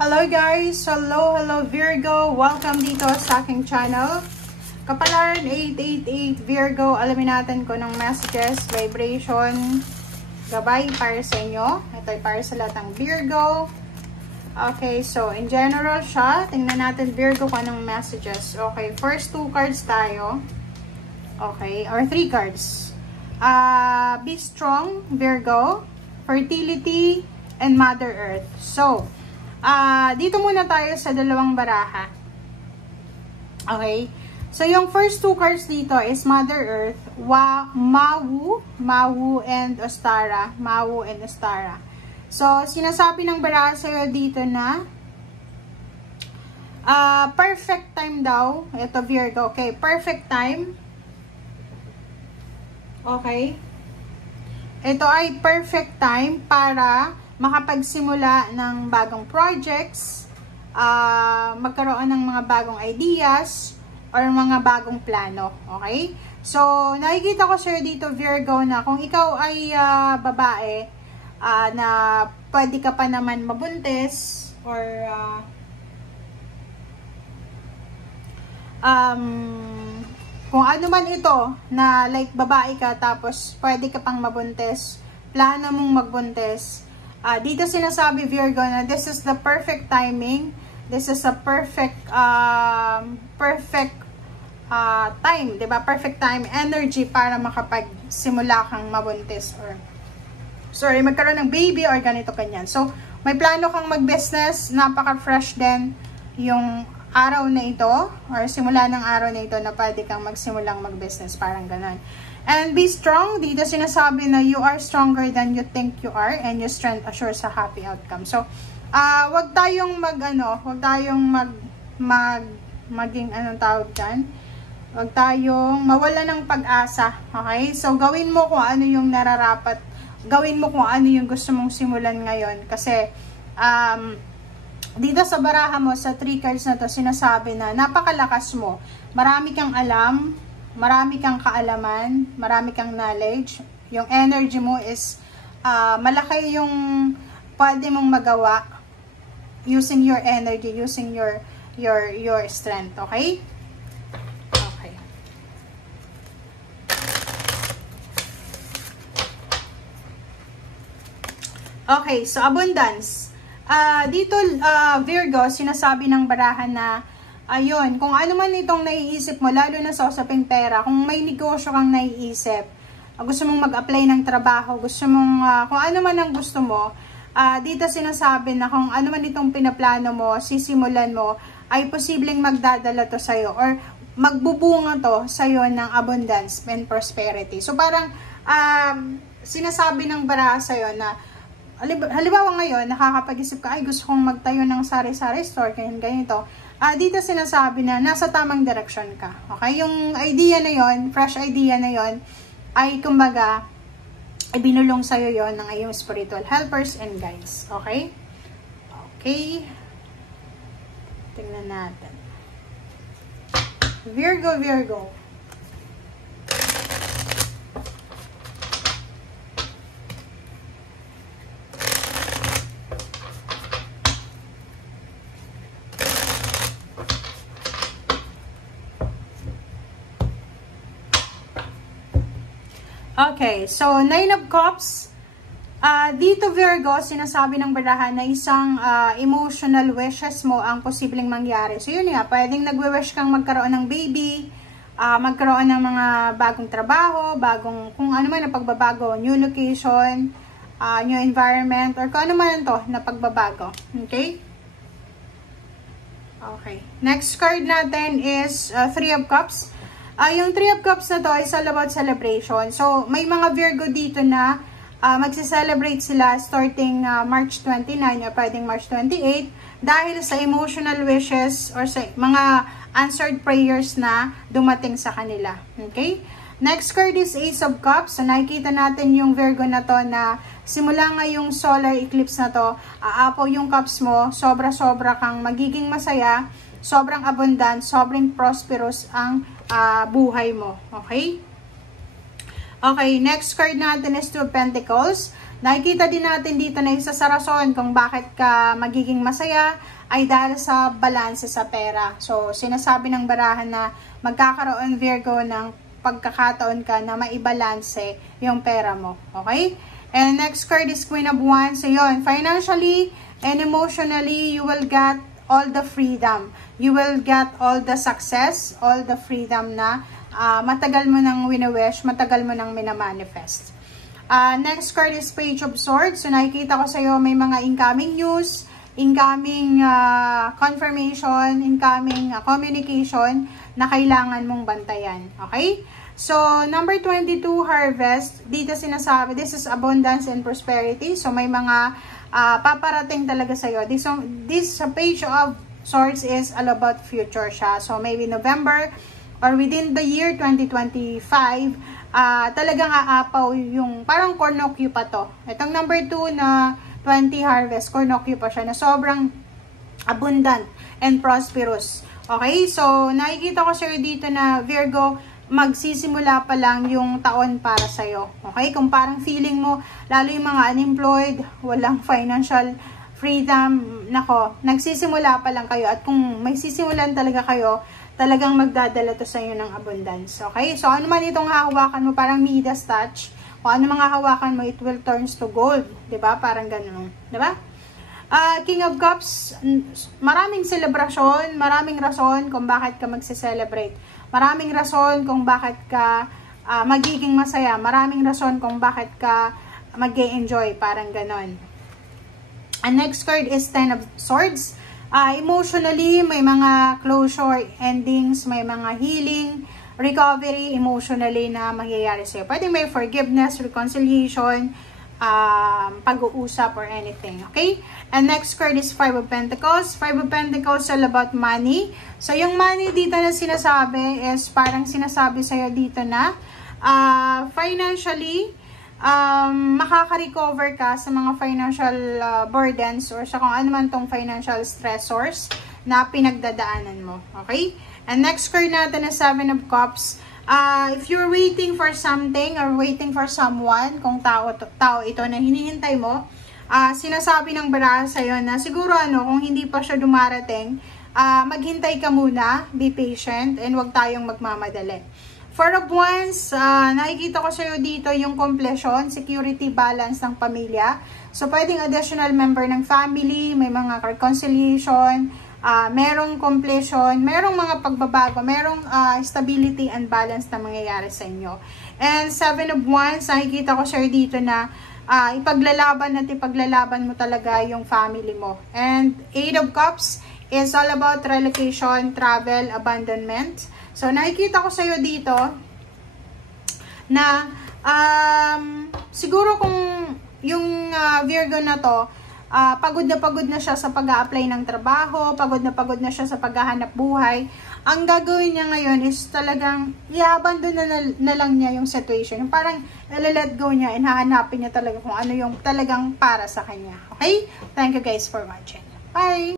Hello guys! Hello Virgo! Welcome dito sa aking channel. Kapalaran 888 Virgo, alamin natin kung ng messages, vibration, gabay para sa inyo. Ito ay para sa lahat ng Virgo. Okay, so in general siya. Tingnan natin Virgo kung anong messages. Okay, first two cards tayo. Okay, or three cards. Be strong, Virgo, fertility, and Mother Earth. So, dito muna tayo sa dalawang baraha. Okay? So, yung first two cards dito is Mother Earth, Mawu, and Ostara. Mawu and Ostara. So, sinasabi ng baraha sa'yo dito na perfect time daw. Ito, Virgo. Okay, perfect time. Okay? Ito ay perfect time para makapagsimula ng bagong projects, magkaroon ng mga bagong ideas, or mga bagong plano. Okay? So, nakikita ko sir dito, Virgo, na kung ikaw ay babae, na pwede ka pa naman mabuntis, or kung ano man ito, na like babae ka, tapos pwede ka pang mabuntis, plano mong magbuntis, dito sinasabi Virgo na this is the perfect timing. This is a perfect time, 'di ba? Perfect time energy para makapagsimula kang mabuntis or magkaroon ng baby or ganito kanyan. So, may plano kang mag-business, napaka-fresh din yung araw na ito or simula ng araw na ito na pwede kang magsimulang mag-business, parang ganon. And be strong. Dito sinasabi na you are stronger than you think you are and your strength assures a happy outcome. So, wag tayong maging anong tawag dyan? Wag tayong mawala ng pag-asa. Okay? So, gawin mo kung ano yung nararapat. Gawin mo kung ano yung gusto mong simulan ngayon. Kasi, dito sa baraha mo, sa 3 cards na to, sinasabi na napakalakas mo. Marami kang alam, marami kang kaalaman, marami kang knowledge. Yung energy mo is malaki yung pwede mong magawa using your energy, using your strength, okay? Okay. Okay, so abundance. Dito Virgo, sinasabi ng baraha na ayun, kung ano man itong naiisip mo, lalo na sa usaping pera, kung may negosyo kang naiisip, gusto mong mag-apply ng trabaho, gusto mong, kung ano man ang gusto mo, dito sinasabi na kung ano man itong pinaplano mo, sisimulan mo, ay posibleng magdadala to sa'yo, or magbubunga to sa'yo ng abundance and prosperity. So parang, sinasabi ng baraha sa'yo na, halimbawa ngayon, nakakapag-isip ka, ay gusto kong magtayo ng sari-sari store, ganito. Dito sinasabi na nasa tamang direksyon ka. Okay? Yung idea na yon, fresh idea na yon, ay kumbaga, ibinulong sa'yo yon ng iyong spiritual helpers and guides. Okay? Okay. Tingnan natin. Virgo. Okay, so 9 of Cups. Dito Virgo, sinasabi ng baraha na isang emotional wishes mo ang posibleng mangyari. So yun nga, pwedeng nagwe-wish kang magkaroon ng baby, magkaroon ng mga bagong trabaho, kung ano man na pagbabago, new location, new environment, or kung ano man to na pagbabago. Okay? Okay. Next card natin is 3 of Cups. Yung 3 of Cups na to is all about celebration. So, may mga Virgo dito na magse-celebrate sila starting March 29 or pwedeng March 28 dahil sa emotional wishes or sa mga answered prayers na dumating sa kanila. Okay? Next card is Ace of Cups. So, nakikita natin yung Virgo na to na simula ngayong solar eclipse na to, aapaw yung cups mo, sobra-sobra kang magiging masaya, sobrang abundant, sobrang prosperous ang buhay mo. Okay? Okay, next card natin is Two of Pentacles. Nakikita din natin dito na isa sa rason kung bakit ka magiging masaya ay dahil sa balanse sa pera. So, sinasabi ng barahan na magkakaroon, Virgo, ng pagkakataon ka na maibalanse yung pera mo. Okay? And next card is Queen of Wands. So, yun, financially and emotionally, you will get all the freedom. You will get all the success, all the freedom na matagal mo nang wini-wish, matagal mo nang minamanifest. Next card is Page of Swords. So, nakikita ko sa'yo may mga incoming news, incoming confirmation, incoming communication na kailangan mong bantayan. Okay? So, number 22, Harvest. Dito sinasabi, this is abundance and prosperity. So, may mga paparating talaga sa'yo. This Page of Swords is all about future siya. So, maybe November or within the year 2025, talagang aapaw yung parang cornucopia pa to. Itong number 2 na 20 Harvest, cornucopia pa siya na sobrang abundant and prosperous. Okay? So, nakikita ko sa'yo dito na Virgo, magsisimula pa lang yung taon para sa'yo. Okay? Kung parang feeling mo, lalo yung mga unemployed, walang financial freedom, nako, nagsisimula pa lang kayo. At kung may sisimulan talaga kayo, talagang magdadala to sa inyo ng abundance. Okay? So, ano man itong hahawakan mo, parang Midas touch. Kung ano mga hawakan mo, it will turns to gold. Diba? Parang ganun. Diba? King of Cups, maraming celebration, maraming rason kung bakit ka magse-celebrate. Maraming rason kung bakit ka magiging masaya. Maraming rason kung bakit ka mag-enjoy. Parang ganon. And next card is Ten of Swords. Emotionally, may mga closure, endings, may mga healing, recovery, emotionally na mangyayari sa'yo. Pwede may forgiveness, reconciliation, pag-uusap or anything. Okay? And next card is Five of Pentacles. Five of Pentacles all about money. So, yung money dito na sinasabi is parang sinasabi sa'yo dito na financially, makaka-recover ka sa mga financial burdens or sa kung ano man tong financial stressors na pinagdadaanan mo. Okay? And next card natin is Seven of Cups. If you're waiting for something or waiting for someone, kung tao ito na hinihintay mo, sinasabi ng baraha sa'yo na siguro kung hindi pa siya dumarating, maghintay ka muna, be patient, and wag tayong magmamadali. Four of Wands, nakikita ko sa'yo dito yung completion, security, balance ng pamilya. So, pwedeng additional member ng family, may mga reconciliation, merong completion, merong mga pagbabago, merong stability and balance na mangyayari sa inyo. And Seven of Wands, nakikita ko sa'yo dito na ipaglalaban at ipaglalaban mo talaga yung family mo. And Eight of Cups is all about relocation, travel, abandonment. So, nakikita ko sa'yo dito na siguro kung yung Virgo na to, pagod na siya sa pag-a-apply ng trabaho, pagod na siya sa paghahanap buhay. Ang gagawin niya ngayon is talagang i-abandon na lang niya yung situation. Yung parang let go niya and hahanapin niya talaga kung ano yung talagang para sa kanya. Okay? Thank you guys for watching. Bye!